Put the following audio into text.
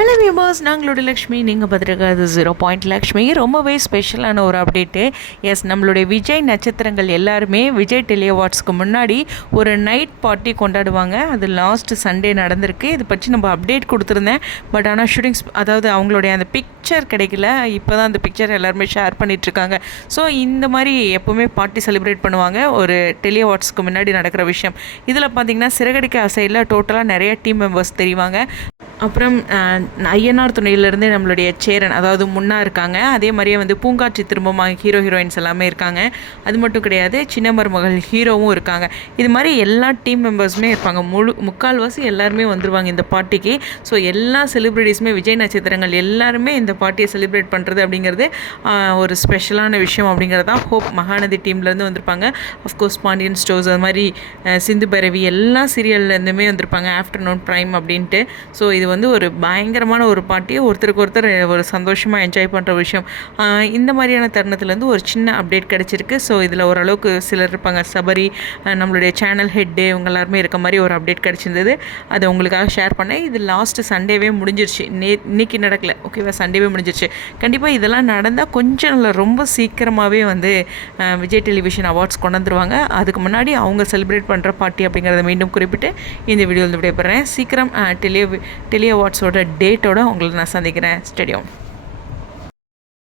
Hello viewers நாங்களோட Lakshmi நீங்கள் பார்த்துருக்காது zero point Lakshmi. ரொம்பவே ஸ்பெஷலான ஒரு அப்டேட்டு எஸ் நம்மளுடைய விஜய் நட்சத்திரங்கள் எல்லாருமே விஜய் டெலி அவார்ட்ஸ்க்கு முன்னாடி ஒரு நைட் பார்ட்டி கொண்டாடுவாங்க. அது லாஸ்ட் சண்டே நடந்திருக்கு. இதை பற்றி நம்ம அப்டேட் கொடுத்துருந்தேன். பட் ஆனால் ஷூட்டிங்ஸ் அதாவது அவங்களுடைய அந்த பிக்சர் கிடைக்கல. இப்போ தான் அந்த பிக்சர் எல்லாருமே ஷேர் பண்ணிகிட்ருக்காங்க ஸோ இந்த மாதிரி எப்போவுமே பார்ட்டி செலிப்ரேட் பண்ணுவாங்க. ஒரு டெலி அவார்ட்ஸ்க்கு முன்னாடி நடக்கிற விஷயம். இதில் பார்த்தீங்கன்னா சிறகடிக்க அசையில் டோட்டலாக நிறைய டீம் மெம்பர்ஸ் தெரிவாங்க. அப்புறம் ஐயனார் துணையிலேருந்தே நம்மளுடைய சேரன் அதாவது முன்னா இருக்காங்க. அதே மாதிரியே வந்து பூங்காட்சி திரும்பமாக ஹீரோ ஹீரோயின்ஸ் எல்லாமே இருக்காங்க. அது மட்டும் கிடையாது சின்ன மருமகள் ஹீரோவும் இருக்காங்க. இது மாதிரி எல்லா டீம் மெம்பர்ஸுமே இருப்பாங்க. முழு முக்கால்வாசி எல்லாருமே வந்துருவாங்க இந்த பார்ட்டிக்கு. ஸோ எல்லா செலிப்ரிட்டிஸுமே விஜய் நட்சத்திரங்கள் எல்லாருமே இந்த பார்ட்டியை செலிப்ரேட் பண்ணுறது அப்படிங்கிறது ஒரு ஸ்பெஷலான விஷயம் அப்படிங்கிறது தான் ஹோப் மகாநதி டீம்லேருந்து வந்திருப்பாங்க. அஃப்கோர்ஸ் பாண்டியன் ஸ்டோர்ஸ் அது மாதிரி சிந்து பரவி எல்லா சீரியல்லேருந்துமே வந்திருப்பாங்க. ஆஃப்டர்நூன் ப்ரைம் அப்படின்ட்டு. ஸோ இது வந்து ஒரு பயங்கரமான ஒரு பார்ட்டி ஒருத்தருக்கு ஒருத்தர் ஒரு சந்தோஷமாக என்ஜாய் பண்ணுற விஷயம். இந்த மாதிரியான தருணத்துலேருந்து ஒரு சின்ன அப்டேட் கிடச்சிருக்கு. ஸோ இதில் ஓரளவுக்கு சிலர் இருப்பாங்க. சபரி நம்மளுடைய சேனல் ஹெட்டு இவங்க எல்லாருமே இருக்க மாதிரி ஒரு அப்டேட் கிடச்சிருந்தது. அதை உங்களுக்காக ஷேர் பண்ணேன். இது லாஸ்ட்டு சண்டேவே முடிஞ்சிருச்சு. நே இன்னைக்கு நடக்கல. ஓகேவா சண்டேவே முடிஞ்சிருச்சு. கண்டிப்பாக இதெல்லாம் நடந்தால் கொஞ்சம் இல்லை ரொம்ப சீக்கிரமாகவே வந்து விஜய் டெலிவிஷன் அவார்ட்ஸ் கொண்டு வந்துருவாங்க. அதுக்கு முன்னாடி அவங்க செலிப்ரேட் பண்ணுற பார்ட்டி அப்படிங்கிறத மீண்டும் குறிப்பிட்டு இந்த வீடியோவில் விடைபெறேன். சீக்கிரம் டெலி டெலி அவார்ட்ஸோட டேட்டோட உங்களை நான் சந்திக்கிறேன். ஸ்டேடியம்